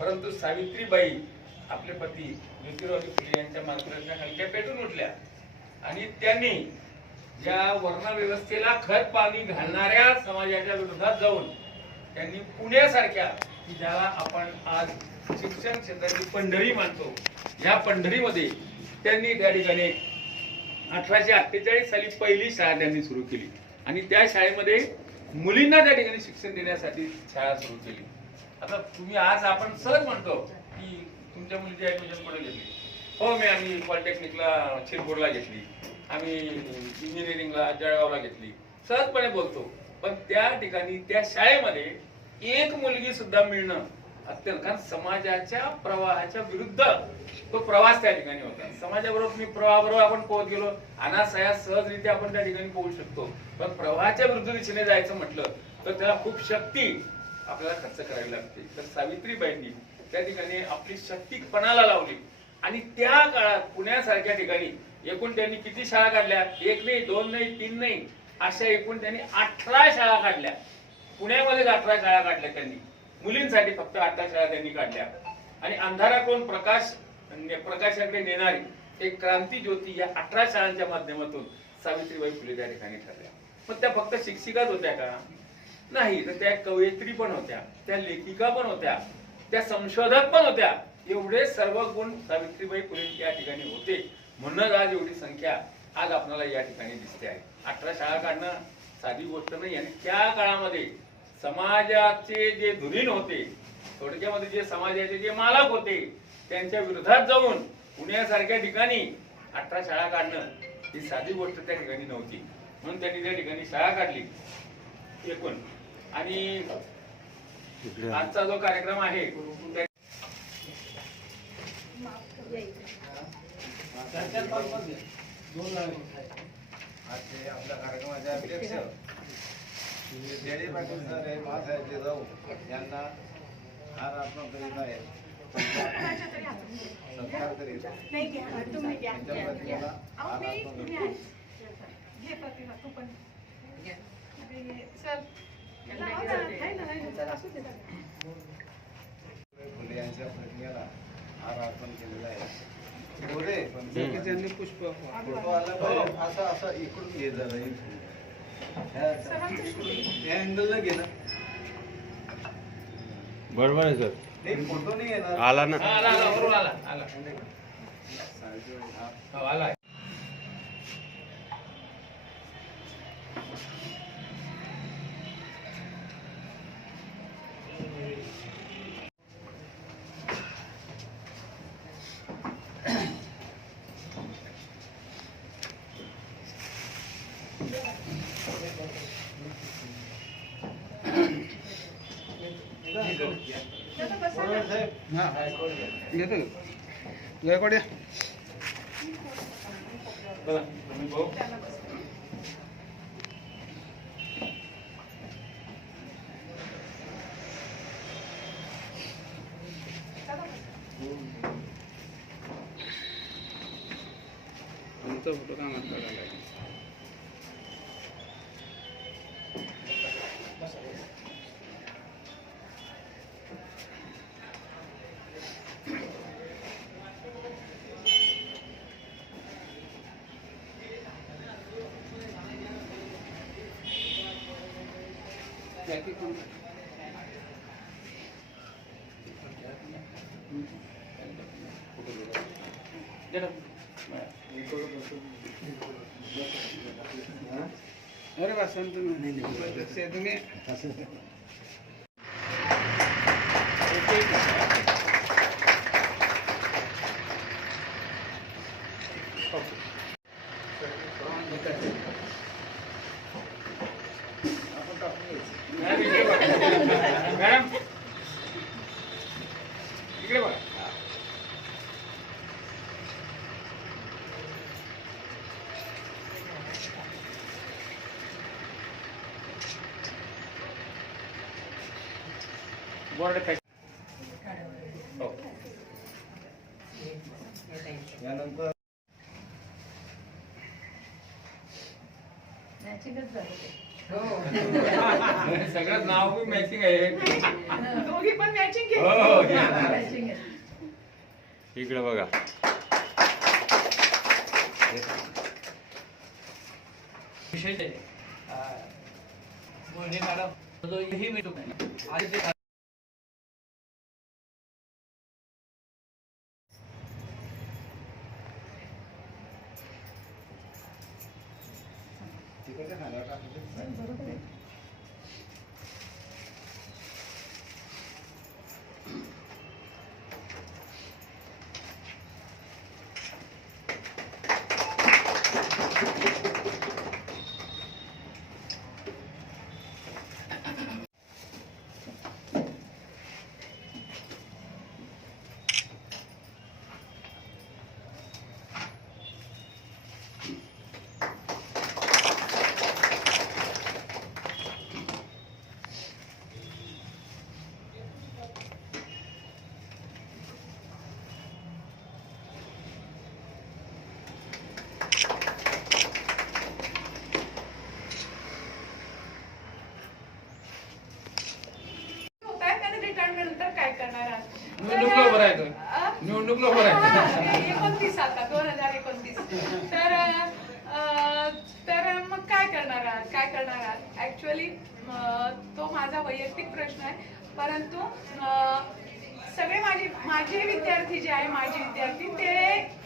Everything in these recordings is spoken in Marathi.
परंतु सावित्रीबाई आपले पती ज्योतिरावजी फुले यांच्या मार्गदर्शनाखाली त्या पेटून उठल्या. आणि त्यांनी या वर्णव्यवस्थेला खत पाणी घालणाऱ्या समाजाच्या विरोधात जाऊन त्यांनी पुण्यासारख्या की ज्याला आपण आज शिक्षण क्षेत्राची पंढरी मानतो या पंढरीमध्ये त्यांनी त्या ठिकाणी अठराशे अठ्ठेचाळीस साली पहिली शाळा त्यांनी सुरू केली. आणि त्या शाळेमध्ये मुलींना त्या ठिकाणी शिक्षण देण्यासाठी शाळा सुरू केली. आता तुम्ही आज आपण सहज म्हणतो की तुमच्या मुलीची ऍडमिशन कुठे घेतली? हो मी आम्ही पॉलिटेक्निकला शिरपूरला घेतली. आम्ही इंजिनिअरिंगला जळगावला घेतली. सहजपणे बोलतो. पण त्या ठिकाणी त्या शाळेमध्ये एक मुलगी सुद्धा मिळणं अत्यंत कारण समाजाच्या प्रवाहाच्या विरुद्ध तो प्रवास त्या ठिकाणी होता. समाजाबरोबर मी प्रवाहाबरोबर आपण पोहत गेलो. अनासया सहजरित्या आपण त्या ठिकाणी पोहू शकतो. पण प्रवाहाच्या विरुद्ध दिशेने जायचं म्हटलं तर त्याला खूप शक्ती आपल्याला खर्च करावी लागते. तर सावित्रीबाईंनी त्या ठिकाणी आपली शक्ती पणाला लावली. आणि त्या काळात पुण्यासारख्या ठिकाणी एकूण त्यांनी किती शाळा काढल्या? एक नाही दोन नाही तीन नाही अशा एकूण त्यांनी अठरा शाळा काढल्या. पुण्यामध्येच अठरा शाळा काढल्या त्यांनी. मुलींसाठी फक्त अठरा शाळा त्यांनी काढल्या. आणि अंधाराकडून प्रकाश म्हणजे प्रकाशाकडे नेणारी एक क्रांती ज्योती या अठरा शाळांच्या माध्यमातून सावित्रीबाई फुले त्या ठिकाणी ठरल्या. पण त्या फक्त शिक्षिकाच होत्या का? नाही तर त्या कवयित्री पण होत्या त्या लेखिका पण होत्या त्या संशोधक पण होत्या. एवढे सर्व गुण सावित्रीबाई फुले या ठिकाणी होते. म्हणूनच आज एवढी संख्या आज आपल्याला या ठिकाणी दिसते आहे. अठरा शाळा काढणं साधी गोष्ट नाही आणि त्या काळामध्ये समाजाचे जे धुरीण होते थोडक्यामध्ये जे समाजाचे जे मालक होते त्यांच्या विरोधात जाऊन पुण्यासारख्या ठिकाणी अठरा शाळा काढणं ही साधी गोष्ट त्या ठिकाणी नव्हती. म्हणून त्यांनी त्या ठिकाणी शाळा काढली. एकूण आणि आजचा जो कार्यक्रम आहे त्या- आजचे आपल्या कार्यक्रमाचे अध्यक्ष श्री जयदे पाटील सर हे महासाहेब जाऊ यांना हार करीत सत्कार करीत त्यांच्या प्रतिमेला हार करतो. आहे. फुले यांच्या प्रतिमेला हार अर्पण केलेला आहे. बोले पण पुष्प असं असं इकडून घे जरा. या अँगलला घे ना. बरोबर आहे सर. नाही फोटो नाही येणार. आला ना. हा, आला आला. आला. आला हा. हो, आला रेकॉर्ड या बघा तुम्ही भाऊ तुमचा फोटो का मात्र काढायला अरे तुम्ही मॅडम इकडे मॅडम इकडे बघा. यानंतर झालं ते. सगळं नाव बी मॅचिंग आहे. दोघी पण मॅचिंग हो, हो, घे इकडे बघा. 全部 अ? निवडणूकला एकोणतीस आता दोन हजार एकोणतीस. तर तर मग काय करणार आहात? काय करणार आहात? ऍक्च्युअली तो माझा वैयक्तिक प्रश्न आहे. परंतु सगळे माझे माझे विद्यार्थी जे आहे माझे विद्यार्थी ते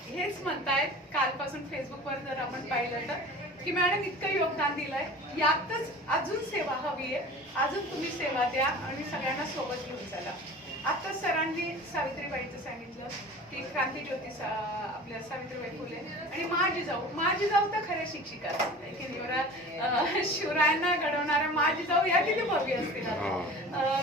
हेच म्हणतायत कालपासून फेसबुकवर जर आपण पाहिलं तर की मॅडम इतकं योगदान दिलंय. यातच अजून सेवा हवी आहे. अजून तुम्ही सेवा द्या आणि सगळ्यांना सोबत घेऊन चला. आता सरांनी सावित्रीबाईचं सांगितलं की क्रांतीज्योती सा- आपल्या सावित्रीबाई फुले. आणि माझी जाऊ माझी जाऊ तर खऱ्या शिक्षिका शिवरा- शिवरायांना घडवणाऱ्या माझी जाऊ या किती भव्य असतील.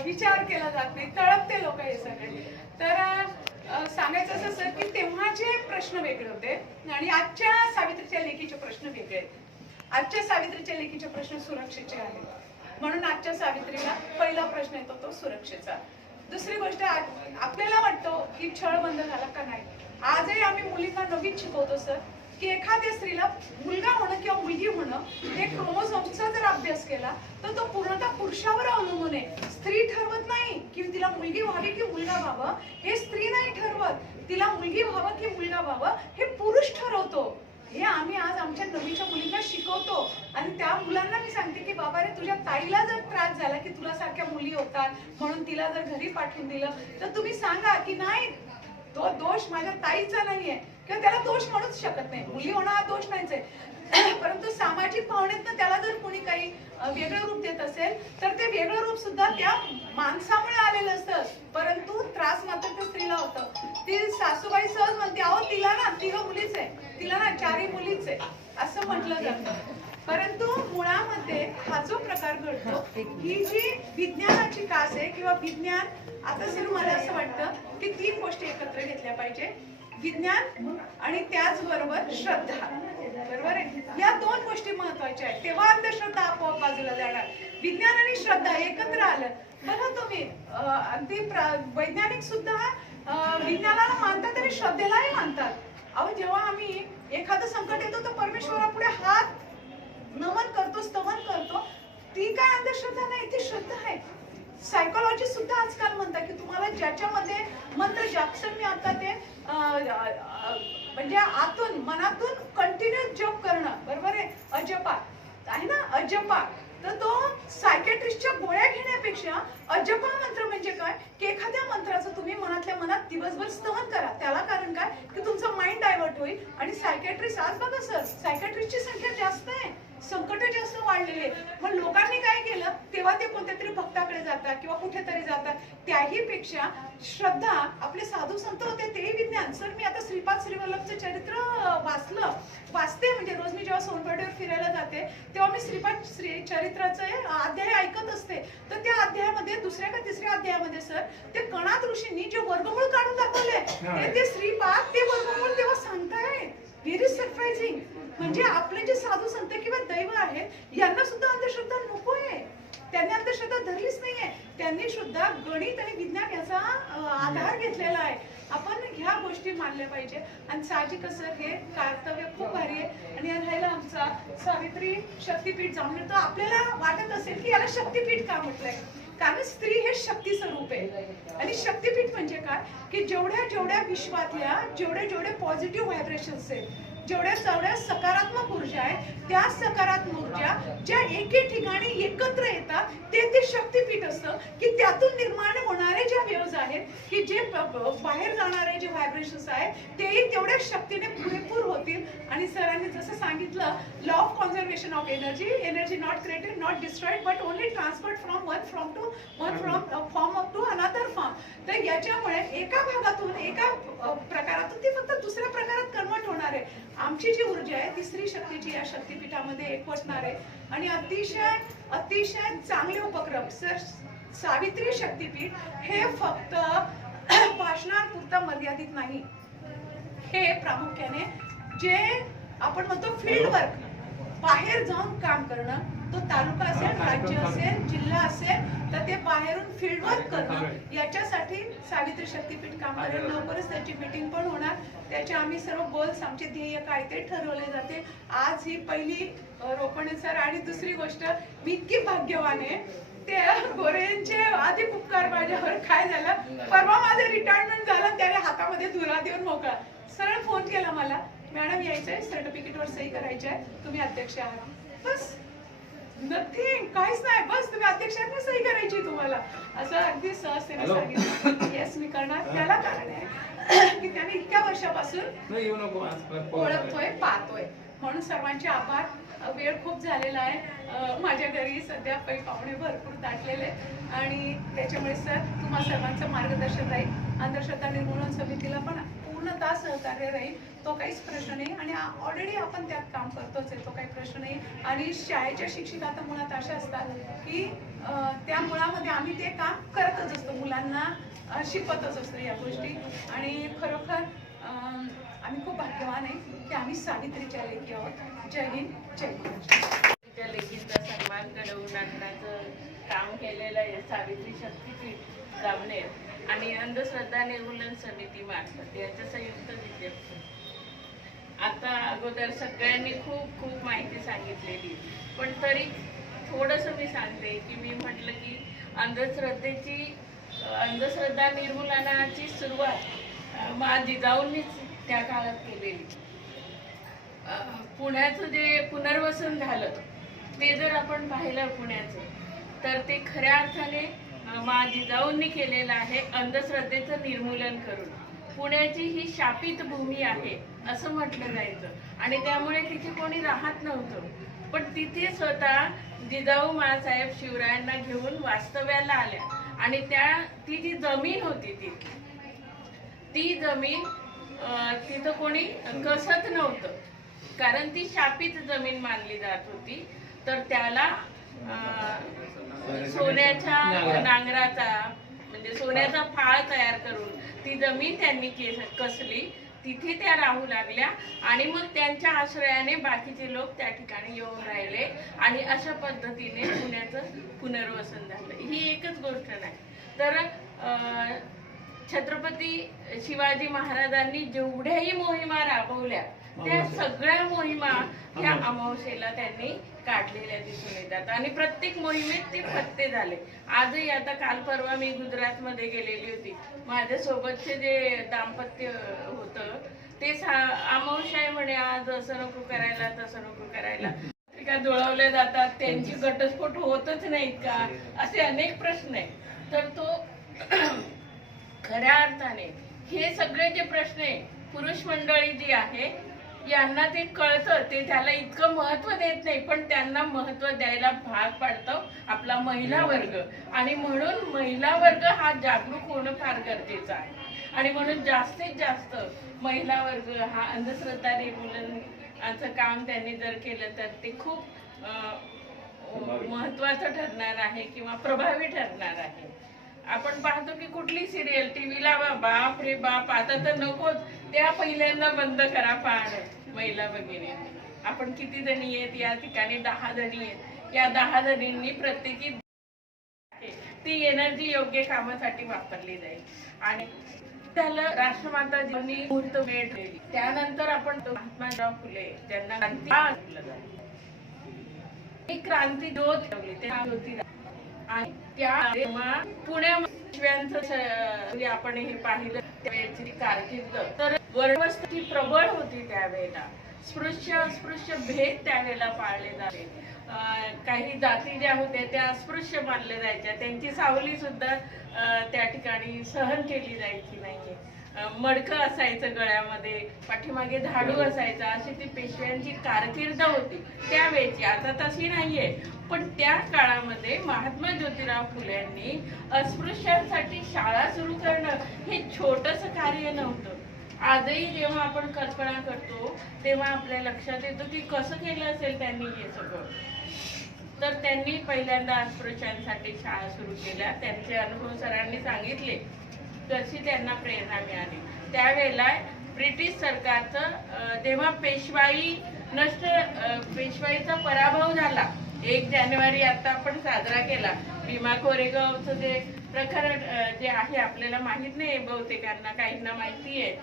विचार केला जात नाही. तळपते लोक हे सगळे. तर सांगायचं असं सर की तेव्हाचे प्रश्न वेगळे होते आणि आजच्या सावित्रीच्या लेखीचे प्रश्न वेगळे आहेत. आजच्या सावित्रीच्या लेखीचे प्रश्न सुरक्षेचे आहेत. म्हणून आजच्या सावित्रीला पहिला प्रश्न येतो तो सुरक्षेचा. दुसरी गोष्ट आपल्याला वाटतो की छळ बंद झाला का नाही? आजही आम्ही मुलींना नवीन शिकवतो सर की एखाद्या स्त्रीला मुलगा होणं किंवा मुलगी होणं हे क्रोमोझोमचा जर अभ्यास केला तर तो पूर्णतः पुरुषावर अवलंबून आहे. स्त्री ठरवत नाही की तिला मुलगी व्हावी की मुलगा व्हावं हे स्त्री नाही ठरवत. तिला मुलगी व्हावं की मुलगा व्हावं हे पुरुष ठरवतो. हे आम्ही आज आमच्या नवीच्या मुलींना शिकवतो. आणि त्या मुलांना मी सांगते की बाबा रे तुझ्या ताईला जर त्रास झाला की तुला सारख्या मुली होतात म्हणून तिला जर घरी पाठवून दिलं तर तुम्ही सांगा की नाही तो दोष माझ्या ताईचा नाहीये. किंवा त्याला दोष म्हणूच शकत नाही. मुली होणं हा दोष नाहीच आहे. परंतु सामाजिक भावनेतनं त्याला जर कोणी काही वेगळं रूप देत असेल तर ते वेगळं रूप सुद्धा त्या माणसामुळे आलेलं असतं. परंतु त्रास मात्र त्या स्त्रीला होतं. ती सासूबाई सहज म्हणते अहो तिला ना तिघं मुलीच आहे. तिला ना चारही मुलीच आहे. असं म्हटलं जातं. परंतु मुळामध्ये हा जो प्रकार घडतो ही जी विज्ञानाची कास आहे किंवा विज्ञान आता सर मला असं वाटतं की तीन गोष्टी एकत्र घेतल्या पाहिजे. विज्ञान आणि त्याचबरोबर श्रद्धा. बरोबर आहे? या दोन गोष्टी महत्त्वाच्या आहेत. तेव्हा अंधश्रद्धा आपोआप बाजूला जाणार. विज्ञान आणि श्रद्धा एकत्र आलं. बघा तुम्ही अगदी वैज्ञानिक सुद्धा विज्ञानाला मानतात आणि श्रद्धेलाही मानतात. अहो जेव्हा आम्ही एखादं संकट येतो तर परमेश्वरापुढे हात नमन करतो स्तवन करतो. ती काय अंधश्रद्धा नाही ती श्रद्धा आहे. सायकोलॉजी सुद्धा आजकाल म्हणतात की तुम्हाला ज्याच्यामध्ये मंत्र जापसन मी आता ते म्हणजे आतून मनातून कंटिन्यू जप करणं बरोबर आहे? अजपा आहे ना? अजपा तर तो सायकेट्रिस्टच्या गोळ्या घेण्यापेक्षा अजपा मंत्र म्हणजे काय? की एखाद्या मंत्राचं तुम्ही मनातल्या मनात दिवसभर स्तवन करा. त्याला कारण काय? की तुमचं माइंड डायव्हर्ट होईल. आणि सायकेट्रिस्ट आज बघा सर सायकेट्रिस्टची संख्या जास्त आहे. संकट जास्त वाढलेले मग लोकांनी काय केलं? तेव्हा ते कोणत्या तरी भक्ताकडे जातात किंवा कुठेतरी जातात. त्याही पेक्षा श्रद्धा आपले साधू संत होते ते विज्ञान. सर मी आता श्रीपाद श्रीवल्लभचं चरित्र वाचलं. वाचते म्हणजे रोज मी जेव्हा सोनपेठेवर फिरायला जाते तेव्हा मी श्रीपाद श्री चरित्राचं अध्याय ऐकत असते. तर त्या अध्यायामध्ये दुसऱ्या का तिसऱ्या अध्यायामध्ये सर ते कणात ऋषींनी जे वर्गमूळ काढून दाखवले ते ते श्रीपाद ते वर्गमूळ तेव्हा सांगतायत व्हेरी सरप्राइझिंग म्हणजे आपले जे साधू संत किंवा दैव आहेत यांना सुद्धा अंधश्रद्धा नको आहे त्यांनी अंधश्रद्धा धरलीच नाहीये. त्यांनी सुद्धा गणित आणि विज्ञान याचा आधार घेतलेला आहे. आपण ह्या गोष्टी मानल्या पाहिजे. आणि साहजिकच सर हे कर्तव्य खूप भारी आहे. आणि राहिला आमचा सावित्री शक्तीपीठ जाऊन तर आपल्याला वाटत असेल की याला शक्तीपीठ का म्हटलंय? कारण स्त्री हे शक्ती स्वरूप आहे. आणि शक्तीपीठ म्हणजे काय? की जेवढ्या जेवढ्या विश्वातल्या जेवढे जेवढे पॉझिटिव्ह व्हायब्रेशन्स आहेत जेवढ्या सगळ्या सकारात्मक ऊर्जा आहेत त्या सकारात्मक ऊर्जा ज्या एके ठिकाणी एकत्र येतात ते ते शक्तीपीठ असतं की त्यातून निर्माण होणारे ज्या वेव्ज आहेत की जे बाहेर जाणारे जे व्हायब्रेशन्स आहेत तेही तेवढ्या शक्तीने पुरेपूर होतील. आणि सरांनी जसं सांगितलं law of conservation of energy energy not created not destroyed but only transferred from one from two one from form up to another form तर याच्यामुळे एका भागातून एका प्रकारातून ती फक्त दुसऱ्या प्रकारात कन्वर्ट होणार आहे. आमची जी ऊर्जा आहे ती स्त्री शक्तीची या शक्तीपीठामध्ये एकवटणार आहे. आणि अतिशय अतिशय चांगले उपक्रम सर सावित्री शक्तीपीठ हे फक्त भाषणापुरतं मर्यादित नाही. हे प्रामुख्याने जे आपण म्हणतो फील्ड वर्क बाहेर जाऊन काम करणं तो तालुका असेल राज्य असेल जिल्हा असेल तर ते बाहेरून फील्ड वर्क करणं. याच्यासाठी सावित्री शक्तीपीठ काम करेल. लवकरच त्याची मीटिंग पण होणार. त्याचे आम्ही सर्व गोल्स आमचे ध्येय काय ते ठरवले जाते. आज ही पहिली रोपण सर आणि दुसरी गोष्ट मी इतकी भाग्यवान आहे. ते गोरेंचे अधिक उपकार माझ्यावर काय झालं? परवा माझं रिटायरमेंट झालं त्याने हातामध्ये धुरा देऊन मोकळा. सरळ फोन केला मला. मॅडम यायचंय. सर्टिफिकेटवर सही करायची आहे तुम्ही अध्यक्ष आहात. बस. नथिंग काहीच नाही. बस तुम्ही अध्यक्षांनी सही करायची तुम्हाला. असं अगदी सहजतेने सांगितलं. येस मी करणार. त्याला कारण आहे की त्याने इतक्या वर्षापासून ओळखतोय पाहतोय. म्हणून सर्वांचे आभार. वेळ खूप झालेला आहे. माझ्या घरी सध्या पै पाहुणे भरपूर दाटलेले. आणि त्याच्यामुळे सर तुम्हा सर्वांचं मार्गदर्शन राहील. अंधश्रद्धा निर्मूलन समितीला पण पूर्णतः सहकार्य राहील तो काहीच प्रश्न नाही. आणि ऑलरेडी आपण त्यात काम करतोच आहे तो काही प्रश्न नाही. आणि शाळेच्या शिक्षिका तर मुळात अशा असतात की त्या मुळामध्ये आम्ही ते काम करतच असतो. मुलांना शिकवतच असतो या गोष्टी. आणि खरोखर आम्ही खूप भाग्यवान आहे की आम्ही सावित्रीच्या लेखी आहोत. जय हिंद जय महाराष्ट्र. त्या लेखींचा सन्मान घडवून आणण्याचं काम केलेलं आहे सावित्री शक्तीपीठ जामनेर. आणि अंधश्रद्धा निर्मूलन समिती मार्फत याचं संयुक्त विद्यापीठ. आता अगोदर सगळ्यांनी खूप खूप माहिती सांगितलेली. पण तरी थोडंसं मी सांगते की मी म्हटलं की अंधश्रद्धेची अंधश्रद्धा निर्मूलनाची सुरुवात मा जिजाऊंनीच त्या काळात केलेली. पुण्याचं जे पुनर्वसन झालं ते जर आपण पाहिलं पुण्याचं तर ते खऱ्या अर्थाने मा जिजाऊंनी केलेलं आहे अंधश्रद्धेचं निर्मूलन करून. पुण्याची ही शापित भूमी आहे असं म्हटलं जायचं. आणि त्यामुळे तिथे कोणी राहत नव्हतं. पण तिथे स्वतः जिजाऊ मासाहेब शिवरायांना घेऊन वास्तव्याला आल्या. आणि त्या ती जी जमीन होती ती ती जमीन तिथं कोणी कसत नव्हतं. कारण ती शापित जमीन मानली जात होती. तर त्याला सोन्याच्या नांगराचा म्हणजे सोन्याचा फाळ तयार करून ती जमीन त्यांनी कसली तिथे त्या राहू लागल्या आणि मग त्यांच्या आश्रयाने बाकीचे लोक त्या ठिकाणी येऊन राहिले आणि अशा पद्धतीने पुण्याचं पुनर्वसन झालं. ही एकच गोष्ट नाही. तर अं, छत्रपती शिवाजी महाराजांनी जेवढ्याही मोहिमा राबवल्या त्या सगळ्या मोहिमा ह्या अमावस्येला त्यांनी काढलेल्या दिसून येतात. आणि प्रत्येक मोहिमेत ते फत्ते झाले. आजही आता काल परवा मी गुजरात मध्ये गेलेली होती. माझ्या सोबतचे जे दाम्पत्य होतं ते सा- अमावस्या आहे म्हणे आज असं नको करायला तसं नको करायला. का जुळवल्या जातात. त्यांची घटस्फोट होतच नाहीत का? असे अनेक प्रश्न आहेत. तर तो खऱ्या अर्थाने हे सगळे जे प्रश्न आहे पुरुष मंडळी जी आहे यांना ते कळतं ते त्याला इतकं महत्त्व देत नाही पण त्यांना महत्त्व द्यायला भाग पाडतो आपला महिला वर्ग. आणि म्हणून महिला वर्ग हा जागरूक होणं फार गरजेचं आहे. आणि म्हणून जास्तीत जास्त महिला वर्ग हा अंधश्रद्धा निर्मूलनाचं काम त्यांनी जर केलं तर ते खूप महत्वाचं ठरणार आहे किंवा प्रभावी ठरणार आहे. आपण पाहतो की कुठली सिरियल टीव्हीला बाप रे बाप आता तर नकोच. त्या पहिल्यांदा बंद करा पाहणं महिला वगैरे आपण किती जणी आहेत? या ठिकाणी दहा जणी आहेत. या दहा जणींनी प्रत्येकी ती एनर्जी योग्य कामासाठी वापरली जाईल. आणि त्याला राष्ट्रमाता जीवनी मुहूर्त वेळ दिली त्यानंतर आपण तो महात्माराव फुले ज्यांना क्रांती क्रांती ज्योत ठेवली. त्या ज्योतीला आणि त्या पुण्यामध्ये आपण हे पाहिलं त्यावेळेची कारकीर्द तर वर्णवस्ती प्रबळ होती त्यावेळेला. स्पृश्य अस्पृश्य भेद त्यावेळेला पाळले जाते काही जाती ज्या होत्या त्या अस्पृश्य मानल्या जायच्या. त्यांची सावली सुद्धा त्या ठिकाणी सहन केली जायची नाहीये. मडकं असायचं गळ्यामध्ये पाठीमागे झाडू असायचा अशी ती पेशव्यांची कारकीर्द होती. त्यावेळेची आता तशी नाहीये. पण त्या काळामध्ये महात्मा ज्योतिराव फुलेंनी अस्पृश्यांसाठी शाळा सुरू करणं हे छोटस कार्य नव्हतं. आजही जेव्हा आपण कल्पना करतो तेव्हा आपल्या लक्षात येतं की कसं केलं असेल त्यांनी हे सगळं. तर त्यांनी पहिल्यांदा अस्पृश्यांसाठी शाळा सुरू केल्या. त्यांचे अनुभव सरांनी सांगितले. जशी त्यांना प्रेरणा मिळाली. त्यावेळेला ब्रिटिश सरकारचं जेव्हा पेशवाई नष्ट पेशवाईचा पराभव झाला एक जानेवारी आता आपण साजरा केला भीमा कोरेगावचं जे प्रकरण जे आहे आपल्याला माहीत नाही बहुतेकांना काहींना माहिती आहे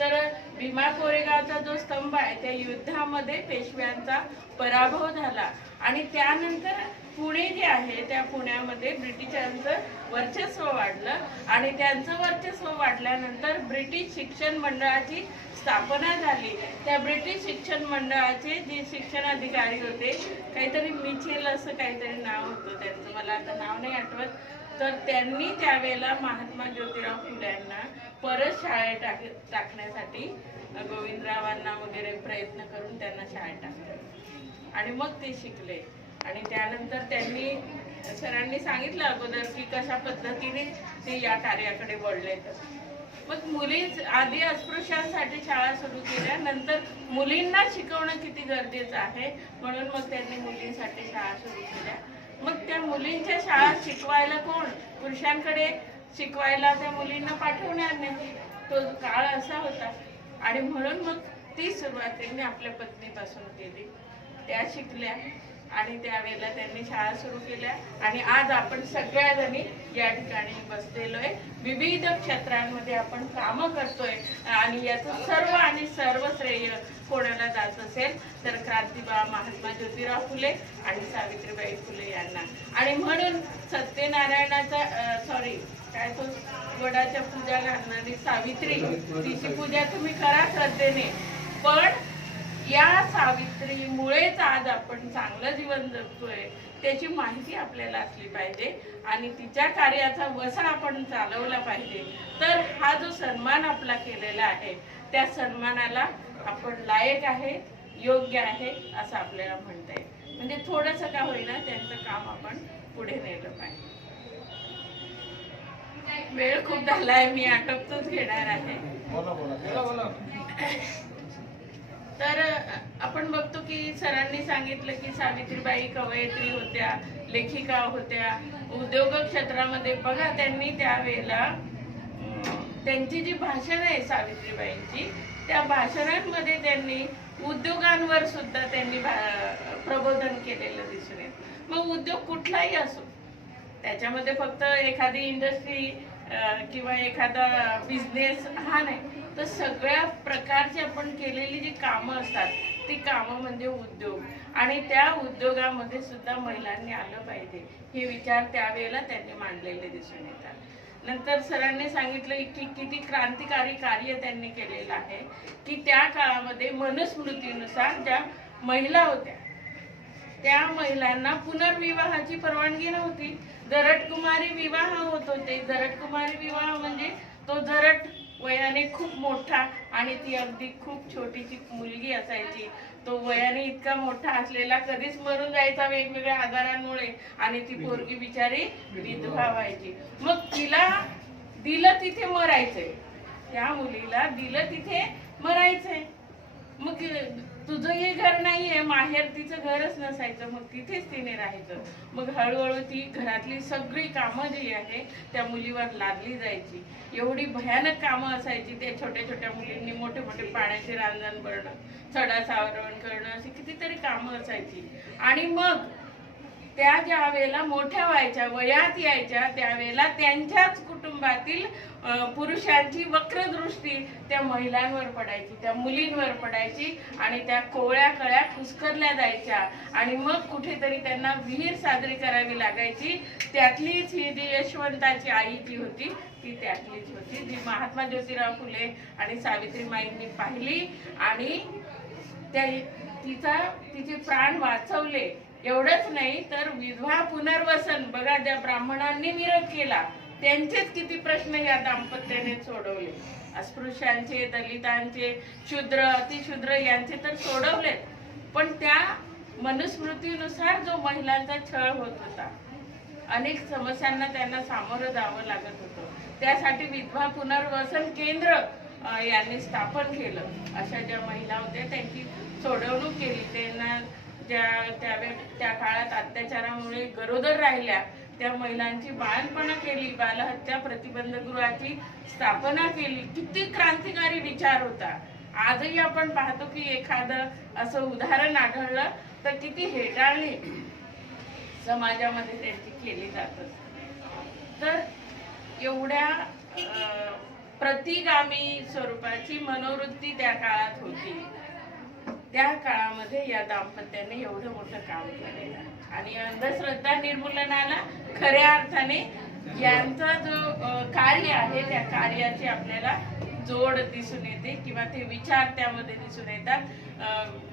तर भीमा कोरेगावचा जो स्तंभ आहे त्या युद्धामध्ये पेशव्यांचा पराभव झाला. आणि त्यानंतर पुणे जे आहे त्या पुण्यामध्ये ब्रिटिशांचं वर्चस्व वाढलं आणि त्यांचं वर्चस्व वाढल्यानंतर ब्रिटिश शिक्षण मंडळाची स्थापना झाली. त्या ब्रिटिश शिक्षण मंडळाचे जे शिक्षण अधिकारी होते काहीतरी मिचेल असं काहीतरी नाव होतं त्यांचं. मला आता नाव नाही आठवत. तर त्यांनी त्यावेळेला महात्मा ज्योतिराव फुल्यांना परत शाळेत टाक टाकण्यासाठी गोविंदरावांना वगैरे प्रयत्न करून त्यांना शाळेत टाकलं. आणि मग ते शिकले. आणि त्यानंतर त्यांनी सरांनी सांगितलं अगोदर की कशा पद्धतीने ते या कार्याकडे वळले तर मग मुली आधी अस्पृश्यांसाठी शाळा सुरू केल्या नंतर मुलींना शिकवणं किती गरजेचं आहे म्हणून मग त्यांनी मुलींसाठी शाळा सुरू केल्या. मग त्या मुलींच्या शाळा शिकवायला कोण? पुरुषांकडे शिकवायला त्या मुलींना पाठवणार नाही. तो काळ असा होता. आणि म्हणून मग ती सुरुवात त्यांनी आपल्या पत्नीपासून केली. त्या शिकल्या. आणि त्यावेळेला त्यांनी शाळा सुरू केल्या. आणि आज आपण सगळ्या जणी या ठिकाणी बसलेलो आहे विविध क्षेत्रांमध्ये आपण कामं करतोय. आणि याचं सर्व आणि सर्व श्रेय कोणाला जात असेल तर क्रांतीबा महात्मा ज्योतिराव फुले आणि सावित्रीबाई फुले यांना. आणि म्हणून सत्यनारायणाचा सॉरी काय तो वडाच्या पूजा घालणारी सावित्री तिची पूजा तुम्ही करा श्रद्धेने. पण या सावित्रीमुळेच आज आपण चांगलं जीवन जगतोय त्याची माहिती आपल्याला असली पाहिजे आणि तिच्या कार्याचा वसा आपण चालवला पाहिजे. तर हा जो सन्मान आपला केलेला आहे त्या सन्मानाला आपण लायक आहे योग्य आहे असं आपल्याला म्हणता येईल. म्हणजे थोडंसं का होईना त्यांचं काम आपण पुढे नेलं पाहिजे. वेळ खूप झालाय मी आटोपतोच घेणार आहे. बोला बोला. बोला तर आपण बघतो की सरांनी सांगितलं की सावित्रीबाई कवयित्री होत्या लेखिका होत्या. उद्योग क्षेत्रामध्ये बघा त्यांनी त्यावेळेला त्यांची जी भाषण आहे सावित्रीबाईंची त्या भाषणांमध्ये त्यांनी उद्योगांवर सुद्धा त्यांनी भा- प्रबोधन केलेलं दिसून येत. मग उद्योग कुठलाही असो त्याच्यामध्ये फक्त एखादी इंडस्ट्री किंवा एखादा बिझनेस हा नाही. तर सगळ्या प्रकारची आपण केलेली जी कामं असतात ती कामं म्हणजे उद्योग. आणि त्या उद्योगामध्ये सुद्धा महिलांनी आलं पाहिजे हे विचार त्यावेळेला त्यांनी मांडलेले दिसून येतात. नंतर सरांनी सांगितलं की किती क्रांतिकारी कार्य त्यांनी केलेलं आहे की त्या काळामध्ये मनुस्मृतीनुसार ज्या महिला होत्या त्या महिलांना पुनर्विवाहाची परवानगी नव्हती. दरटकुमारी विवाह होत होते. दरटकुमारी विवाह म्हणजे तो दरट वयाने खूप मोठा आणि ती अगदी खूप छोटीची मुलगी असायची. तो वयाने इतका मोठा असलेला कधीच मरून जायचा वेगवेगळ्या आजारांमुळे आणि ती पोरगी बिचारी विधवा व्हायची मग तिला दिलं तिथे मरायचंय. त्या मुलीला दिलं तिथे मरायचंय. मग तुझं हे घर नाहीये माहेर तिचं घरच नसायचं मग तिथेच तिने राहायचं. मग हळूहळू ती घरातली सगळी कामं जी आहे त्या मुलीवर लादली जायची. एवढी भयानक कामं असायची त्या छोट्या छोट्या मुलींनी मोठे मोठे पाण्याचे रांजण भरणं चढा सावरण करणं अशी कितीतरी कामं असायची. आणि मग त्या ज्या वेळेला मोठ्या व्हायच्या वयात यायच्या त्यावेळेला त्यांच्याच कुटुंबातील पुरुषांची वक्रदृष्टी त्या महिलांवर पडायची त्या मुलींवर पडायची आणि त्या कोवळ्या कळ्या कुस्करल्या जायच्या. आणि मग कुठेतरी त्यांना विहीर साजरी करावी लागायची. त्यातलीच ही जी यशवंताची आई जी होती ती त्यातलीच होती जी महात्मा ज्योतिराव फुले आणि सावित्रीमाईंनी पाहिली. आणि त्या तिचा तिचे प्राण वाचवले. एवढंच नाही तर विधवा पुनर्वसन. बघा ज्या ब्राह्मणांनी विरोध केला त्यांचेच किती प्रश्न या दाम्पत्याने सोडवले. अस्पृश्यांचे दलितांचे शूद्र अतिशूद्र यांचे तर सोडवलेत. पण त्या मनुस्मृतीनुसार जो महिलांचा छळ होत होता अनेक समस्यांना त्यांना सामोरं जावं लागत होतं. त्यासाठी विधवा पुनर्वसन केंद्र यांनी स्थापन केलं. अशा ज्या महिला होत्या त्यांची सोडवणूक केली. त्यांना ज्या त्यावे त्या काळात अत्याचारामुळे गरोदर राहिल्या त्या महिलांची बाळणपणा केली बालहत्या प्रतिबंधगृहाची स्थापना केली. किती क्रांतिकारी विचार होता. आजही आपण पाहतो की एखादं असं उदाहरण आढळलं तर किती हेटाळणी समाजामध्ये त्यांची केली जातात. तर एवढ्या प्रतिगामी स्वरूपाची मनोवृत्ती त्या काळात होती. त्या काळामध्ये या दाम्पत्याने एवढं मोठं काम केलेलं आणि अंधश्रद्धा निर्मूलनाला खऱ्या अर्थाने यांचा जो कार्य आहे त्या कार्याची आपल्याला जोड दिसून येते किंवा ते विचार त्यामध्ये दिसून येतात.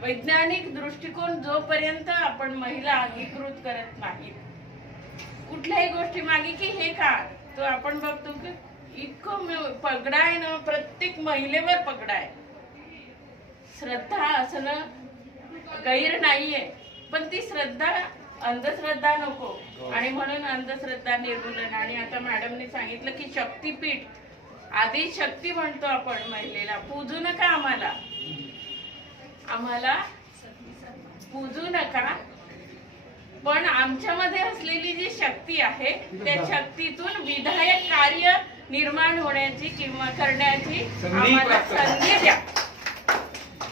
वैज्ञानिक दृष्टिकोन जोपर्यंत आपण महिला अंगीकृत करत नाहीत कुठल्याही गोष्टी मागे की हे का? तो आपण बघतो की इतकं पगडा आहे ना प्रत्येक महिलेवर पगडा आहे. श्रद्धा असणं गैर नाहीये. पण ती श्रद्धा अंधश्रद्धा नको. आणि म्हणून अंधश्रद्धा निर्मूलन. आणि आता मॅडमने सांगितलं की शक्तीपीठ आधी शक्ती म्हणतो आपण महिलेला. पूजू नका आम्हाला. आम्हाला पूजू नका. पण आमच्यामध्ये असलेली जी शक्ती आहे त्या शक्तीतून विधायक कार्य निर्माण होण्याची किंवा करण्याची आम्हाला संधी द्या.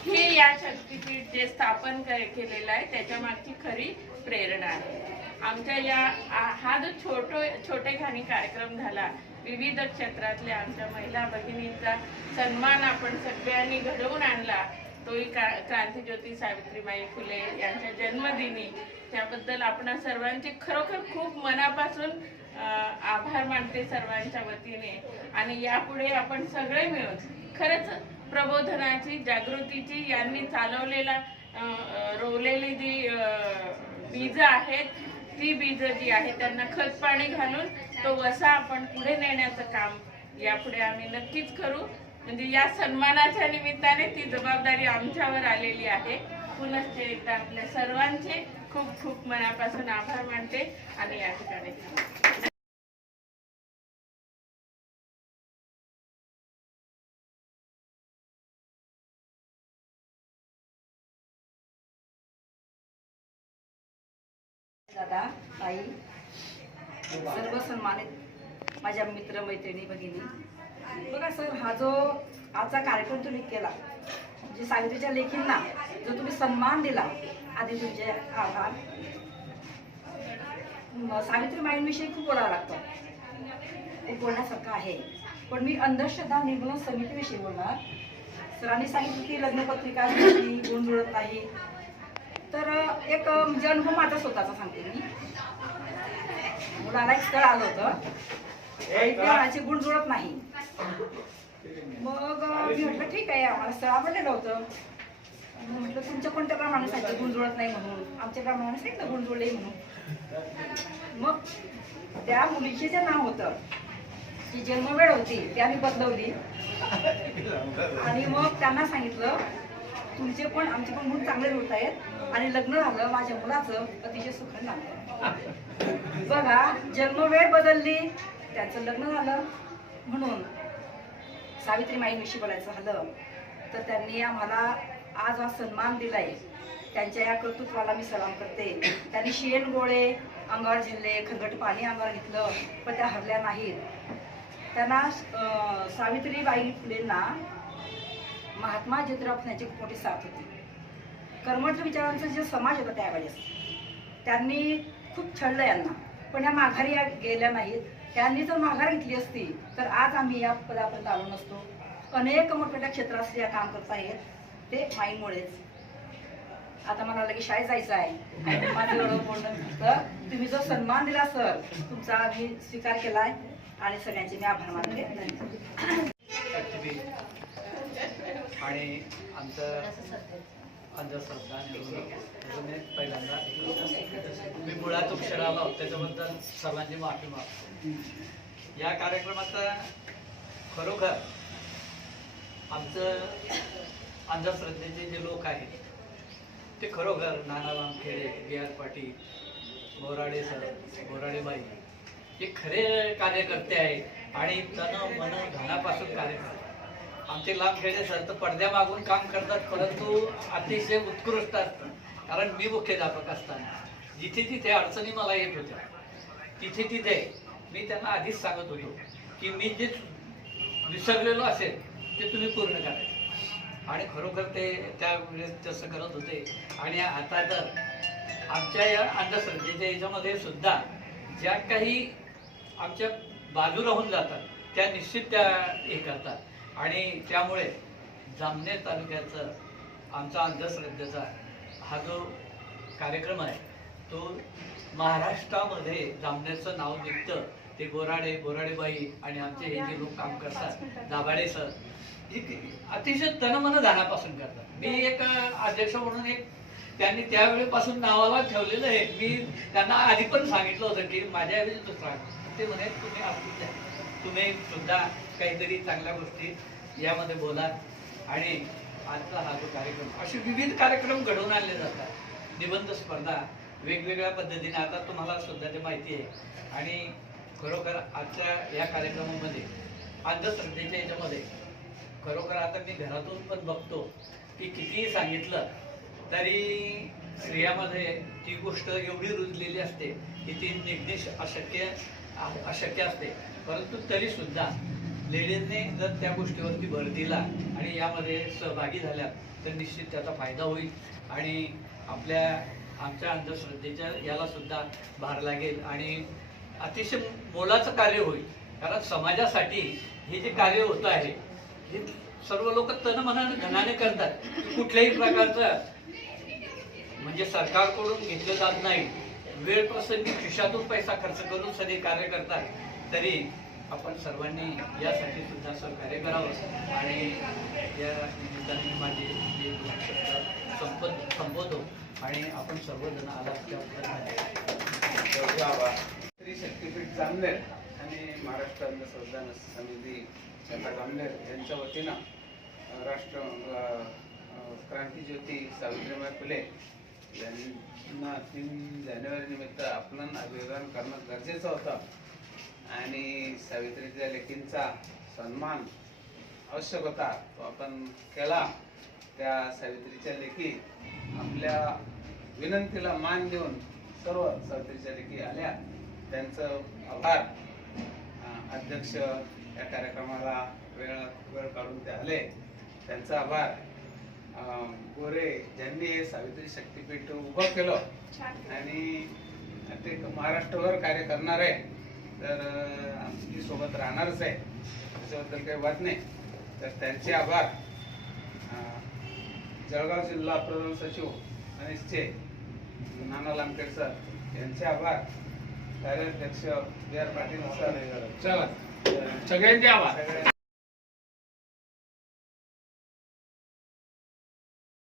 हे या शक्तीपीठ जे स्थापन केलेलं आहे त्याच्या मागची खरी प्रेरणा आहे. आमच्या या हा जो छोटो छोटेखानी कार्यक्रम झाला विविध क्षेत्रातल्या आमच्या महिला भगिनींचा सन्मान आपण सगळ्यांनी घडवून आणला तोही का- क्रांतीज्योती सावित्रीबाई फुले यांच्या जन्मदिनी. त्याबद्दल आपण सर्वांचे खरोखर खूप मनापासून आभार मानते सर्वांच्या वतीने. आणि यापुढे आपण सगळे मिळून खरंच प्रबोधनाची जागृतीची यांनी चालवलेला रोवलेली जी बीज आहेत ती बीज जी आहे त्यांना खत पाणी घालून तो वसा आपण पुढे नेण्याचं काम यापुढे आम्ही नक्कीच करू. म्हणजे या सन्मानाच्या निमित्ताने ती जबाबदारी आमच्यावर आलेली आहे. पुनश्च एकदा आपल्या सर्वांचे खूप खूप मनापासून आभार मानते आणि या ठिकाणी दादा ताई सर्व सन्मानित माझ्या मित्र मैत्रिणी भगिनी. बघा सर हा जो आजचा कार्यक्रम तुम्ही केला म्हणजे सावित्रीच्या लेखींना जो तुम्ही सन्मान दिला आधी तुमचे आभार. सावित्री माईंविषयी खूप बोलावं लागतं. ते बोलण्यासारखं आहे. पण मी अंधश्रद्धा निर्मूलन समितीविषयी बोलणार. सरांनी सांगितलं की लग्नपत्रिका जुळली, गुण जुळत नाही तर एक म्हणजे अनुभव माझा स्वतःचा सांगते मी. मुलाला एक स्थळ आलं होतं. मुलाचे गुण जुळत नाही. मग मी म्हटलं ठीक आहे आम्हाला स्थळ आवडलेलं होतं. म्हटलं तुमच्या कोणत्या प्रमाणे सांगितलं गुण जुळत नाही म्हणून? आमच्या प्रमाणे सांगितलं गुण जुळले म्हणून. मग त्या मुलीचे जे नाव होतं जी जन्मवेळ होती ती आम्ही बदलवली. आणि मग त्यांना सांगितलं तुमचे पण आमचे पण गुण चांगले जुळत आहेत आणि लग्न झालं माझ्या मुलाचं अतिशय सुखन झालं बघा जन्मवेळ बदलली त्याचं लग्न झालं. म्हणून सावित्रीमाई माईंविषयी बोलायचं झालं तर त्यांनी आम्हाला आज हा सन्मान दिलाय. त्यांच्या या कर्तृत्वाला मी सलाम करते. त्यांनी शेण गोळे अंगावर झेलले खरगट पाणी अंगावर घेतलं पण त्या हरल्या नाहीत. त्यांना सावित्रीबाई फुलेंना महात्मा ज्योतिराव फुलेंची खूप मोठी साथ होती. कर्मठ विचारांचा जे समाज होता त्यावेळेस त्यांनी खूप छळलं यांना. पण ह्या माघारी या गेल्या नाहीत. त्यांनी जर माघार घेतली असती तर आज आम्ही या पदापर्यंत आलो नसतो. अनेक मोठमोठ्या क्षेत्रात स्त्रिया काम करत आहेत ते माईमुळेच. आता मला लगेच शाळेत जायचं आहे. माझं बोलणं तर तुम्ही जो सन्मान दिला सर तुमचा मी स्वीकार केला आहे आणि सगळ्यांचे मी आभार मानले धन्यवाद. आणि आमचं अंधश्रद्धा निर्मूलन मी पहिल्यांदा मी मुळात उशीर आलो त्याच्याबद्दल सर्वांची माफी मागतो. या कार्यक्रमाचा खरोखर आमचं अंधश्रद्धेचे जे लोक आहेत ते खरोखर Nanaram Khede B R Patil Borade sir बोराडेबाई हे खरे कार्यकर्ते आहेत आणि तन मन धनापासून कार्यकर्ते आमचे लांब खेडे सर तर पडद्यामागून काम करतात परंतु अतिशय उत्कृष्ट असतात. कारण मी मुख्याध्यापक असताना जिथे तिथे अडचणी मला येत होत्या तिथे तिथे मी त्यांना आधीच सांगत होतो की मी जे विसरलेलो असेल ते तुम्ही पूर्ण करायचं. आणि खरोखर ते त्यावेळेस तसं करत होते. आणि आता तर आमच्या या अंधश्रद्धेच्या याच्यामध्ये सुद्धा ज्या काही आमच्या बाजू राहून जातात त्या निश्चित त्या हे करतात. आणि त्यामुळे जामनेर तालुक्याचं आमचा अंधश्रद्धेचा हा जो कार्यक्रम आहे तो महाराष्ट्रामध्ये जामनेरचं नाव निघतं. ते गोराडे गोराडेबाई आणि आमचे हे जे लोक काम करतात दाभाडे सर हे ते अतिशय तनमन धानापासून करतात. मी एक अध्यक्ष म्हणून एक त्यांनी त्यावेळेपासून नावाला ठेवलेलं आहे. मी त्यांना आधी पण सांगितलं होतं की माझ्याऐवजी दुसरा. ते म्हणे तुम्ही आपली द्या. तुम्ही सुद्धा काहीतरी चांगल्या गोष्टी यामध्ये बोला. आणि आजचा हा जो कार्यक्रम असे विविध कार्यक्रम घडवून आणले जातात. निबंध स्पर्धा वेगवेगळ्या पद्धतीने. आता तुम्हाला सुद्धा ते माहिती आहे. आणि खरोखर आजच्या या कार्यक्रमामध्ये अंधश्रद्धेच्या याच्यामध्ये खरोखर आता मी घरातून पण बघतो की कितीही सांगितलं तरी स्त्रियामध्ये ती गोष्ट एवढी रुजलेली असते की ती निर्देश अशक्य अशक्य असते. परंतु तरीसुद्धा लेडीजने जर त्या गोष्टीवरती भर दिला आणि यामध्ये सहभागी झाल्या तर निश्चित त्याचा फायदा होईल. आणि आपल्या आमच्या अंधश्रद्धेच्या याला सुद्धा भार लागेल आणि अतिशय मोलाचं कार्य होईल. कारण समाजासाठी हे जे कार्य होत आहे हे सर्व लोक तनमनाने धनाने करतात. कुठल्याही प्रकारचं म्हणजे सरकारकडून घेतलं जात नाही. वेळ प्रसंगी खिशातून पैसा खर्च करून सगळे कार्य करतात. तरी आपण सर्वांनी यासाठी सुद्धा सहकार्य करावं. आणि या निमित्ताने मी माझे जे संपत संपवतो. आणि आपण सर्वजण आला त्याबद्दल श्री शक्तीपीठ जामनेर आणि महाराष्ट्र अंधश्रद्धा समिती शाखा जामनेर यांच्या वतीनं राष्ट्र क्रांतीज्योती सावित्रीबाई फुले यांना तीन जानेवारी निमित्त आपलं अभिवादन करणं गरजेचं होतं. आणि सावित्रीच्या लेकींचा सन्मान आवश्यक होता तो आपण केला. त्या सावित्रीच्या लेखी आपल्या विनंतीला मान देऊन सर्व सावित्रीच्या लेखी आल्या. त्यांचं आभार. अध्यक्ष या कार्यक्रमाला वेळ वेळ काढून ते आले. त्यांचा आभार. गोरे ज्यांनी हे सावित्री शक्तीपीठ उभं केलं आणि ते महाराष्ट्रभर कार्य करणार आहे तर आमची सोबत राहणारच आहे. त्याच्याबद्दल काही वाद नाही. तर त्यांचे आभार. जळगाव जिल्हा प्रधान सचिव अनिसचे नाना लांबकेड सर यांचे आभार. कार्याध्यक्ष बी आर पाटील सर. चला. सगळ्यांचे आभार.